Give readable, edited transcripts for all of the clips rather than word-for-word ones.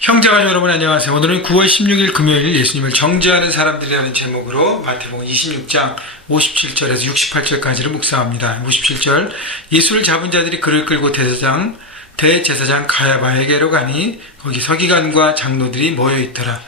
형제가족 여러분 안녕하세요. 오늘은 9월 16일 금요일 예수님을 정죄하는 사람들이라는 제목으로 마태복음 26장 57절에서 68절까지를 묵상합니다. 57절 예수를 잡은 자들이 그를 끌고 대제사장 가야바에게로 가니 거기 서기관과 장로들이 모여있더라.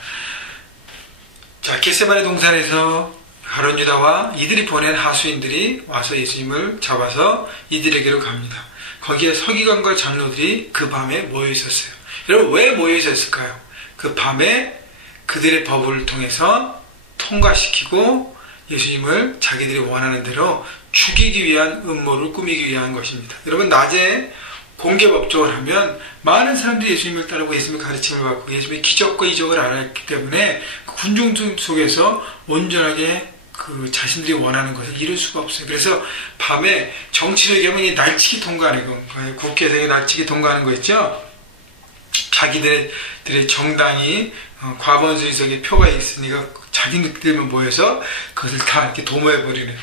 자, 겟세마네 동산에서 가룟 유다와 이들이 보낸 하수인들이 와서 예수님을 잡아서 이들에게로 갑니다. 거기에 서기관과 장로들이 그 밤에 모여있었어요. 여러분, 왜 모여있었을까요? 그 밤에 그들의 법을 통해서 통과시키고 예수님을 자기들이 원하는 대로 죽이기 위한 음모를 꾸미기 위한 것입니다. 여러분, 낮에 공개법정을 하면 많은 사람들이 예수님을 따르고 예수님의 가르침을 받고 예수님의 기적과 이적을 알았기 때문에 그 군중 속에서 온전하게 그 자신들이 원하는 것을 이룰 수가 없어요. 그래서 밤에 정치를 얘기하면 이 날치기 통과하는 거예요. 국회에서 날치기 통과하는 거 있죠? 자기들의 정당이 과반수의석의 표가 있으니까 자기들만 모여서 그것을 다 이렇게 도모해버리는,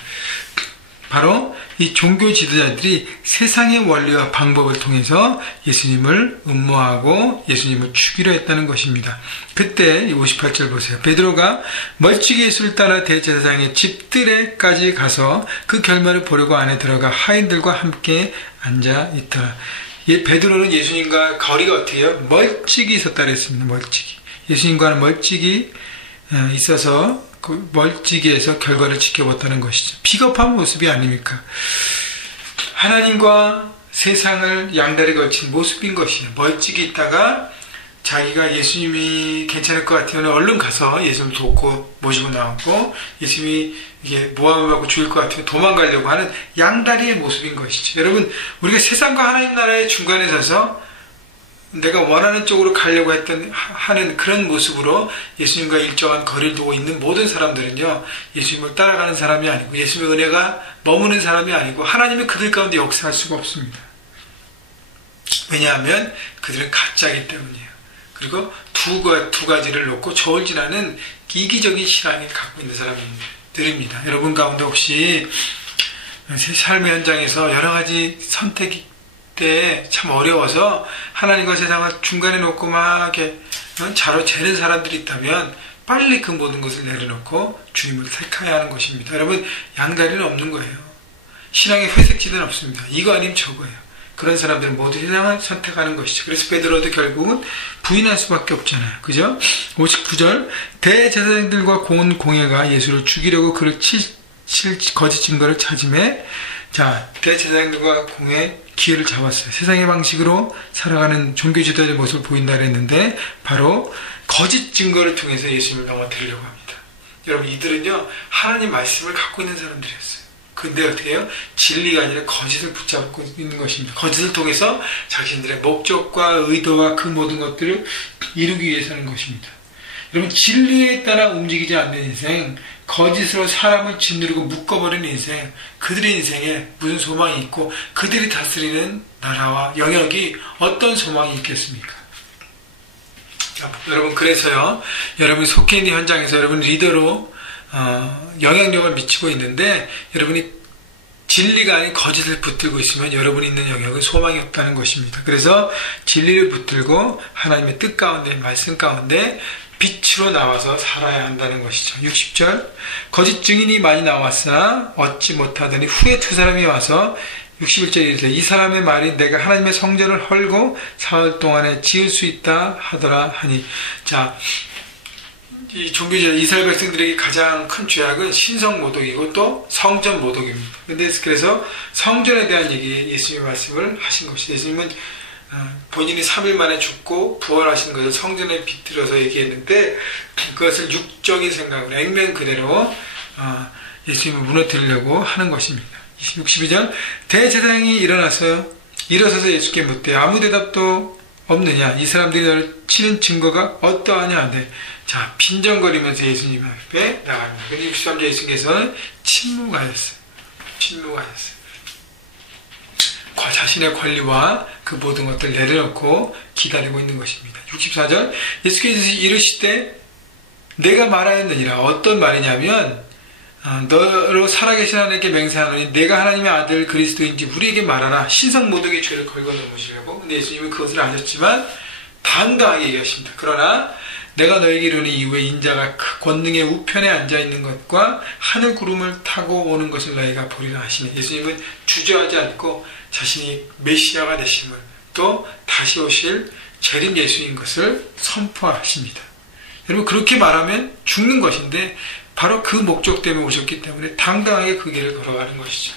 바로 이 종교 지도자들이 세상의 원리와 방법을 통해서 예수님을 음모하고 예수님을 죽이려 했다는 것입니다. 그때 58절 보세요. 베드로가 멀찍이 예수를 따라 대제사장의 집들에까지 가서 그 결말을 보려고 안에 들어가 하인들과 함께 앉아 있더라. 베드로는 예수님과 거리가 어떻게 해요? 멀찍이 있었다 그랬습니다. 멀찍이. 예수님과는 멀찍이 있어서 그 멀찍이에서 결과를 지켜봤다는 것이죠. 비겁한 모습이 아닙니까? 하나님과 세상을 양다리 걸친 모습인 것이에요. 멀찍이 있다가 자기가 예수님이 괜찮을 것 같으면 얼른 가서 예수님을 돕고 모시고 나오고, 예수님이 이게 모함을 받고 죽일 것 같으면 도망가려고 하는 양다리의 모습인 것이죠. 여러분, 우리가 세상과 하나님 나라의 중간에 서서 내가 원하는 쪽으로 가려고 하는 그런 모습으로 예수님과 일정한 거리를 두고 있는 모든 사람들은요, 예수님을 따라가는 사람이 아니고 예수님의 은혜가 머무는 사람이 아니고 하나님이 그들 가운데 역사할 수가 없습니다. 왜냐하면 그들은 가짜이기 때문이에요. 그리고 두 가지를 놓고 저울질하는 이기적인 신앙을 갖고 있는 사람들입니다. 여러분 가운데 혹시 삶의 현장에서 여러 가지 선택 때 참 어려워서 하나님과 세상을 중간에 놓고 막 이렇게 자로 재는 사람들이 있다면 빨리 그 모든 것을 내려놓고 주님을 택해야 하는 것입니다. 여러분, 양다리는 없는 거예요. 신앙의 회색지대는 없습니다. 이거 아니면 저거예요. 그런 사람들은 모두 세상을 선택하는 것이죠. 그래서 베드로도 결국은 부인할 수밖에 없잖아요. 그죠? 59절 대제사장들과 공회가 예수를 죽이려고 그를 거짓 증거를 찾음에, 자, 대제사장들과 공회 기회를 잡았어요. 세상의 방식으로 살아가는 종교 지도자의 모습을 보인다 그랬는데 바로 거짓 증거를 통해서 예수님을 넘어뜨리려고 합니다. 여러분, 이들은요 하나님 말씀을 갖고 있는 사람들이었어요. 근데 어떻게 해요? 진리가 아니라 거짓을 붙잡고 있는 것입니다. 거짓을 통해서 자신들의 목적과 의도와 그 모든 것들을 이루기 위해서 하는 것입니다. 여러분, 진리에 따라 움직이지 않는 인생, 거짓으로 사람을 짓누르고 묶어버리는 인생, 그들의 인생에 무슨 소망이 있고 그들이 다스리는 나라와 영역이 어떤 소망이 있겠습니까? 자, 여러분, 그래서요, 여러분이 속해 있는 현장에서 여러분 리더로 영향력을 미치고 있는데 여러분이 진리가 아닌 거짓을 붙들고 있으면 여러분이 있는 영역은 소망이 없다는 것입니다. 그래서 진리를 붙들고 하나님의 뜻 가운데, 말씀 가운데 빛으로 나와서 살아야 한다는 것이죠. 60절 거짓 증인이 많이 나왔으나 얻지 못하더니 후에 두 사람이 와서 61절에 이르되 이 사람의 말이 내가 하나님의 성전을 헐고 사흘 동안에 지을 수 있다 하더라 하니. 자, 이 종교지자 이스라엘 백성들에게 가장 큰 죄악은 신성 모독이고 또 성전 모독입니다. 그래서 성전에 대한 얘기, 예수님의 말씀을 하신 것이죠. 예수님은 본인이 3일 만에 죽고 부활하신 것을 성전에 빗들어서 얘기했는데 그것을 육적인 생각으로 액면 그대로 예수님을 무너뜨리려고 하는 것입니다. 62절 대제사장이 일어서서 예수께 묻되 아무 대답도 없느냐, 이 사람들이 너를 치는 증거가 어떠하냐. 네. 자, 빈정거리면서 예수님 앞에 나갑니다. 근데 63절 예수께서는 침묵하셨어요. 자신의 권리와 그 모든 것들을 내려놓고 기다리고 있는 것입니다. 64절 예수께서 이르시되 내가 말하였느니라. 어떤 말이냐면 너로 살아계신 하나님께 맹세하노니 내가 하나님의 아들 그리스도인지 우리에게 말하라. 신성 모독의 죄를 걸고 넘으시려고. 근데 예수님은 그것을 아셨지만 당당하게 얘기하십니다. 그러나 내가 너에게 이르니 이후에 인자가 그 권능의 우편에 앉아있는 것과 하늘 구름을 타고 오는 것을 너희가 보리라 하시니, 예수님은 주저하지 않고 자신이 메시아가 되심을, 또 다시 오실 재림 예수인 것을 선포하십니다. 여러분, 그렇게 말하면 죽는 것인데 바로 그 목적 때문에 오셨기 때문에 당당하게 그 길을 걸어가는 것이죠.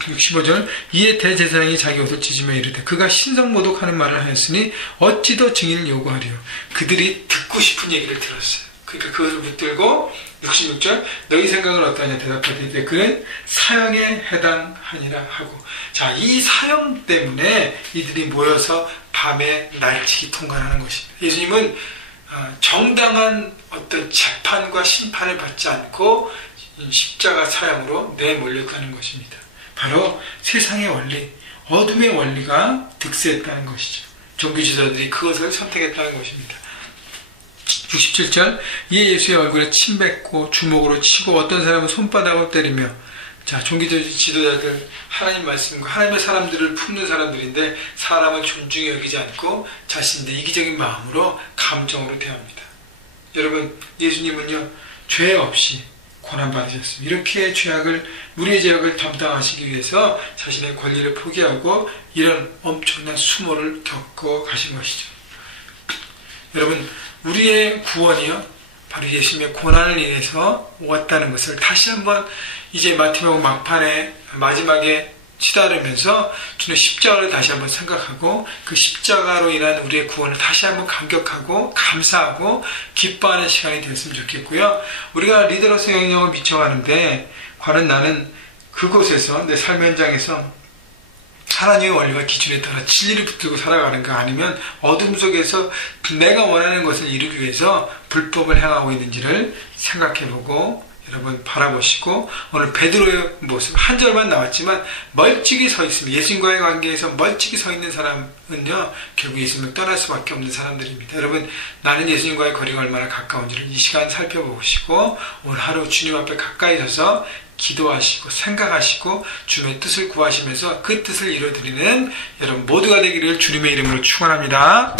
65절, 이에 대제사장이 자기 옷을 찢으며 이르되 그가 신성모독하는 말을 하였으니 어찌 더 증인을 요구하리요. 그들이 듣고 싶은 얘기를 들었어요. 그러니까 그것을 붙들고 66절, 너희 생각은 어떠하냐 대답하되 그는 사형에 해당하니라 하고, 자, 이 사형 때문에 이들이 모여서 밤에 날치기 통과하는 것입니다. 예수님은 정당한 어떤 재판과 심판을 받지 않고 십자가 사형으로 내몰려 가는 것입니다. 바로 세상의 원리, 어둠의 원리가 득세했다는 것이죠. 종교지도자들이 그것을 선택했다는 것입니다. 67절, 이에 예수의 얼굴에 침 뱉고 주먹으로 치고 어떤 사람은 손바닥을 때리며, 자, 종교지도자들 하나님 말씀과 하나님의 사람들을 품는 사람들인데 사람을 존중히 여기지 않고 자신들의 이기적인 마음으로 감정으로 대합니다. 여러분, 예수님은요, 죄 없이 고난받으셨습니다. 이렇게 우리의 죄악을 담당하시기 위해서 자신의 권리를 포기하고 이런 엄청난 수모를 겪어 가신 것이죠. 여러분, 우리의 구원이요, 바로 예수님의 고난을 인해서 왔다는 것을 다시 한번 이제 마태복음 막판에 마지막에 치달으면서 주는 십자가를 다시 한번 생각하고 그 십자가로 인한 우리의 구원을 다시 한번 감격하고 감사하고 기뻐하는 시간이 되었으면 좋겠고요. 우리가 리더로서 영향력을 미쳐가는데 과연 나는 그곳에서 내 삶 현장에서 하나님의 원리와 기준에 따라 진리를 붙들고 살아가는가, 아니면 어둠 속에서 내가 원하는 것을 이루기 위해서 불법을 행하고 있는지를 생각해보고 여러분 바라보시고, 오늘 베드로의 모습 한 절만 나왔지만 멀찍이 서 있습니다. 예수님과의 관계에서 멀찍이 서 있는 사람은요, 결국 예수님을 떠날 수밖에 없는 사람들입니다. 여러분, 나는 예수님과의 거리가 얼마나 가까운지를 이 시간 살펴보시고 오늘 하루 주님 앞에 가까이 서서 기도하시고 생각하시고 주님의 뜻을 구하시면서 그 뜻을 이루어드리는 여러분 모두가 되기를 주님의 이름으로 축원합니다.